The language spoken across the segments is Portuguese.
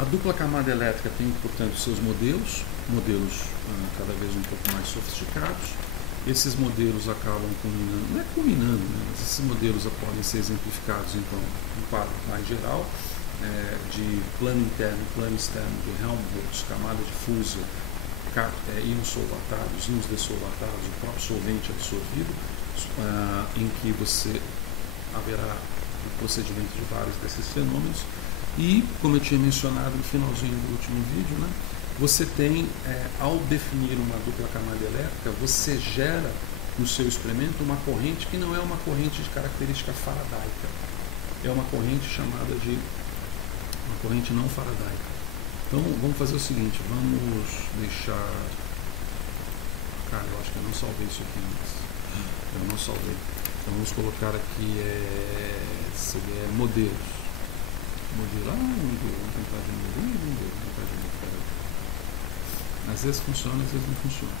A dupla camada elétrica tem, portanto, seus modelos cada vez um pouco mais sofisticados. Esses modelos acabam culminando, não é culminando, né, mas esses modelos podem ser exemplificados, então, um quadro mais geral, de plano interno e plano externo de Helmholtz, camada difusa, íons solvatados, íons dessolvatados, o próprio solvente absorvido, em que você haverá o procedimento de vários desses fenômenos. E, como eu tinha mencionado no finalzinho do último vídeo, né, você tem, ao definir uma dupla camada elétrica, você gera no seu experimento uma corrente que não é uma corrente de característica faradaica, é uma corrente chamada de uma corrente não faradaica. Então vamos fazer o seguinte, vamos deixar... Cara, eu acho que eu não salvei isso aqui antes. Eu não salvei. Então vamos colocar aqui modelos. Modelo, vamos tentar de novo. Às vezes funciona, às vezes não funciona.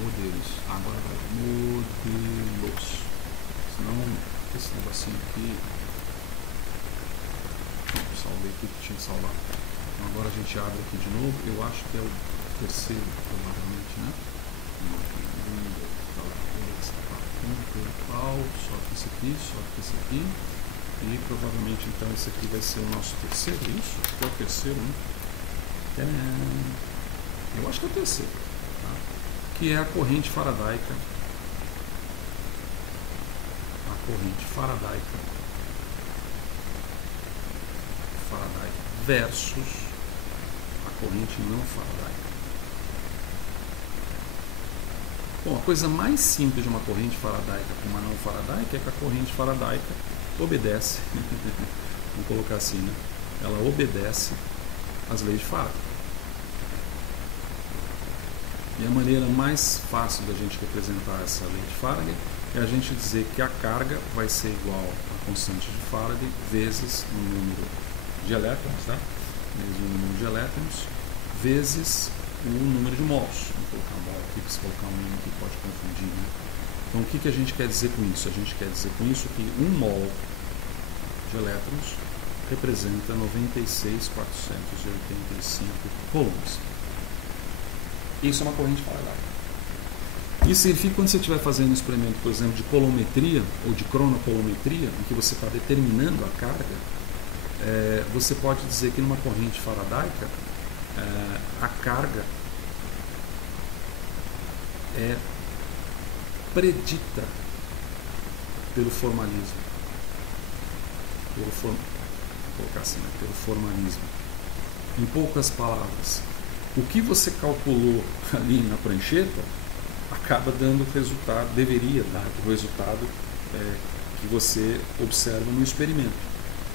Modelos. Agora vai modelos. Senão, esse negocinho aqui... Não, salvei tudo que tinha que salvar. Então agora a gente abre aqui de novo. Eu acho que é o terceiro, provavelmente, né? Só que esse aqui. E provavelmente então esse aqui vai ser o nosso terceiro, isso? Acho que é o terceiro, né? Eu acho que é o terceiro, tá? Que é a corrente faradaica. A corrente faradaica versus a corrente não faradaica. Bom, a coisa mais simples de uma corrente faradaica com uma não faradaica é que a corrente faradaica obedece, vamos colocar assim, né? Ela obedece às leis de Faraday. E a maneira mais fácil da gente representar essa lei de Faraday é a gente dizer que a carga vai ser igual à constante de Faraday vezes o número de elétrons, tá? Vezes o número de elétrons, vezes o número de mols. Vou colocar um mol aqui, porque se colocar um número aqui pode confundir, né? Então, o que a gente quer dizer com isso? A gente quer dizer com isso que 1 mol de elétrons representa 96.485 coulombs. Isso é uma corrente faradaica. Isso significa que quando você estiver fazendo um experimento, por exemplo, de colometria ou de cronocolometria, em que você está determinando a carga, você pode dizer que numa corrente faradaica a carga é predita pelo formalismo. Vou colocar assim, né? Pelo formalismo. Em poucas palavras, o que você calculou ali na prancheta acaba dando o resultado, deveria dar o resultado que você observa no experimento.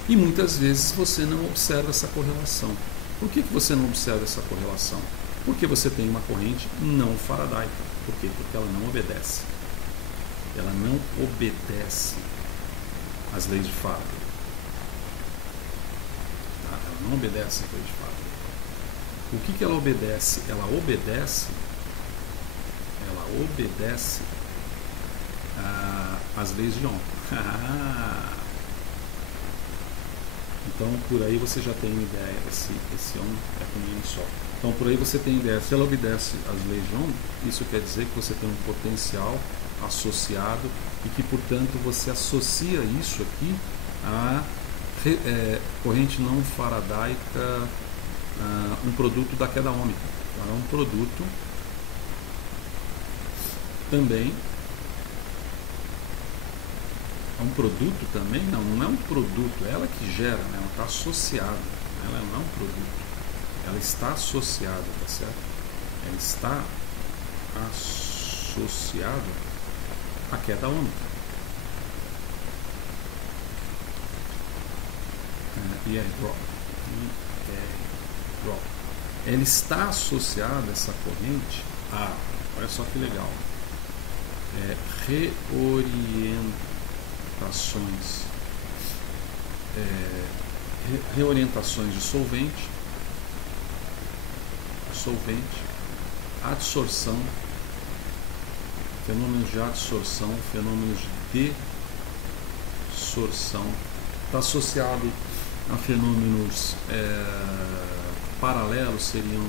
E muitas vezes você não observa essa correlação. Por que você não observa essa correlação? Porque você tem uma corrente não faradaica. Por quê? Porque ela não obedece. Ela não obedece às leis de Faraday. Tá? Ela não obedece às leis de Faraday. O que ela obedece? Ela obedece às leis de Ohm. Então, por aí você já tem ideia, esse Ohm é com N só. Então, por aí você tem ideia, se ela obedece às leis de Ohm, isso quer dizer que você tem um potencial associado e que, portanto, você associa isso aqui à corrente não faradaica, um produto da queda ômica. Então, é um produto também. É um produto também? Não é um produto, é ela que gera, né? Ela está associada, ela não é um produto, ela está associada, tá certo? Ela está associada à queda ômica. drop. Ela está associada, essa corrente, a, olha só que legal, reorientações de solvente, adsorção, fenômenos de adsorção, fenômenos de desorção. Está associado a fenômenos paralelos seriam,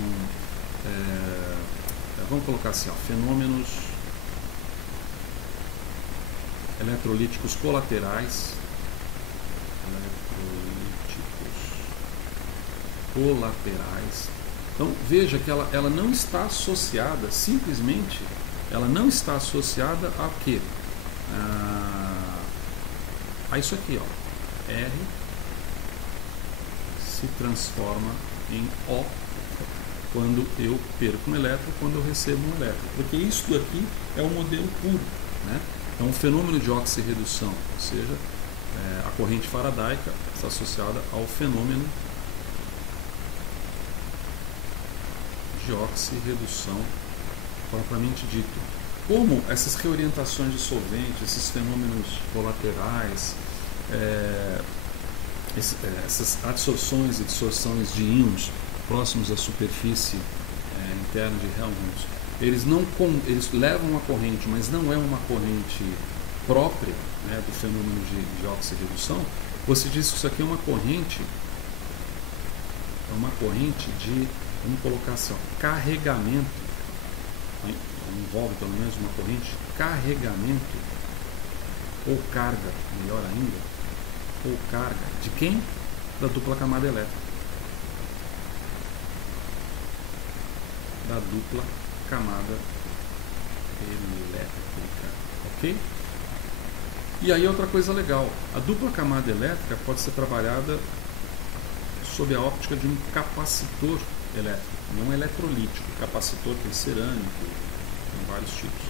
vamos colocar assim, fenômenos eletrolíticos colaterais, Então veja que ela não está associada, simplesmente, ela não está associada a quê? A isso aqui, ó. R se transforma em O quando eu perco um elétron, quando eu recebo um elétron. Porque isso daqui é o modelo puro, né? É um fenômeno de oxirredução, ou seja, a corrente faradaica está associada ao fenômeno de oxirredução propriamente dito. Como essas reorientações de solvente, esses fenômenos colaterais, essas adsorções e dissorções de íons próximos à superfície interna de Helmholtz, eles levam uma corrente, mas não é uma corrente própria, né, do fenômeno de oxirredução. Você diz que isso aqui é uma corrente de, vamos colocar assim, ó, carregamento, envolve pelo menos uma corrente de carregamento ou carga, melhor ainda, ou carga de quem? Da dupla camada elétrica. Da dupla camada elétrica, ok? E aí outra coisa legal, a dupla camada elétrica pode ser trabalhada sob a óptica de um capacitor elétrico, não eletrolítico. Capacitor tem cerâmico, tem vários tipos.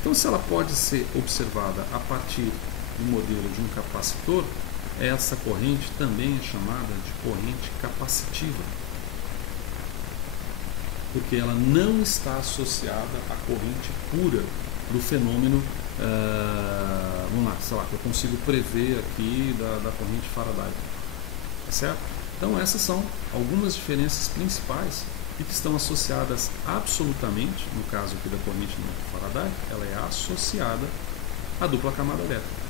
Então, se ela pode ser observada a partir do modelo de um capacitor, essa corrente também é chamada de corrente capacitiva, porque ela não está associada à corrente pura do fenômeno, vamos lá, sei lá, que eu consigo prever aqui da corrente faradaica, tá certo? Então essas são algumas diferenças principais e que estão associadas absolutamente, no caso aqui da corrente faradaica, ela é associada à dupla camada elétrica.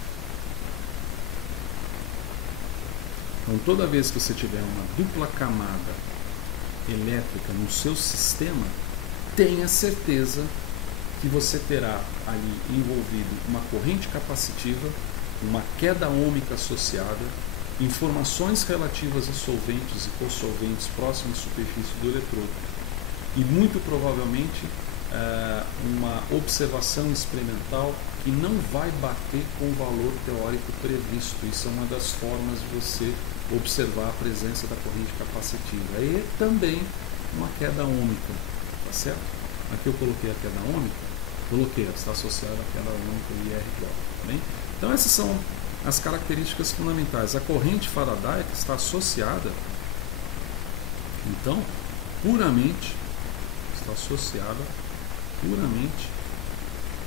Então toda vez que você tiver uma dupla camada elétrica no seu sistema, tenha certeza que você terá ali envolvido uma corrente capacitiva, uma queda ôhmica associada, informações relativas a solventes e co-solventes próximos à superfície do eletrodo e muito provavelmente uma observação experimental que não vai bater com o valor teórico previsto. Isso é uma das formas de você observar a presença da corrente capacitiva. E também uma queda ôhmica, tá certo? Aqui eu coloquei a queda ôhmica, está associada à queda ôhmica e IR. Tá bem? Então essas são as características fundamentais. A corrente faradaica está associada, então, puramente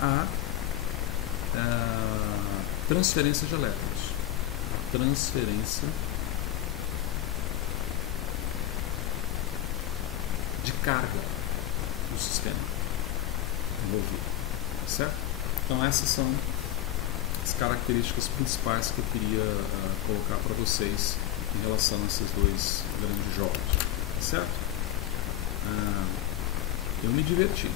à transferência de elétrons. A transferência de carga do sistema envolvido, certo? Então essas são as características principais que eu queria colocar para vocês em relação a esses dois grandes jogos, certo? Eu me diverti.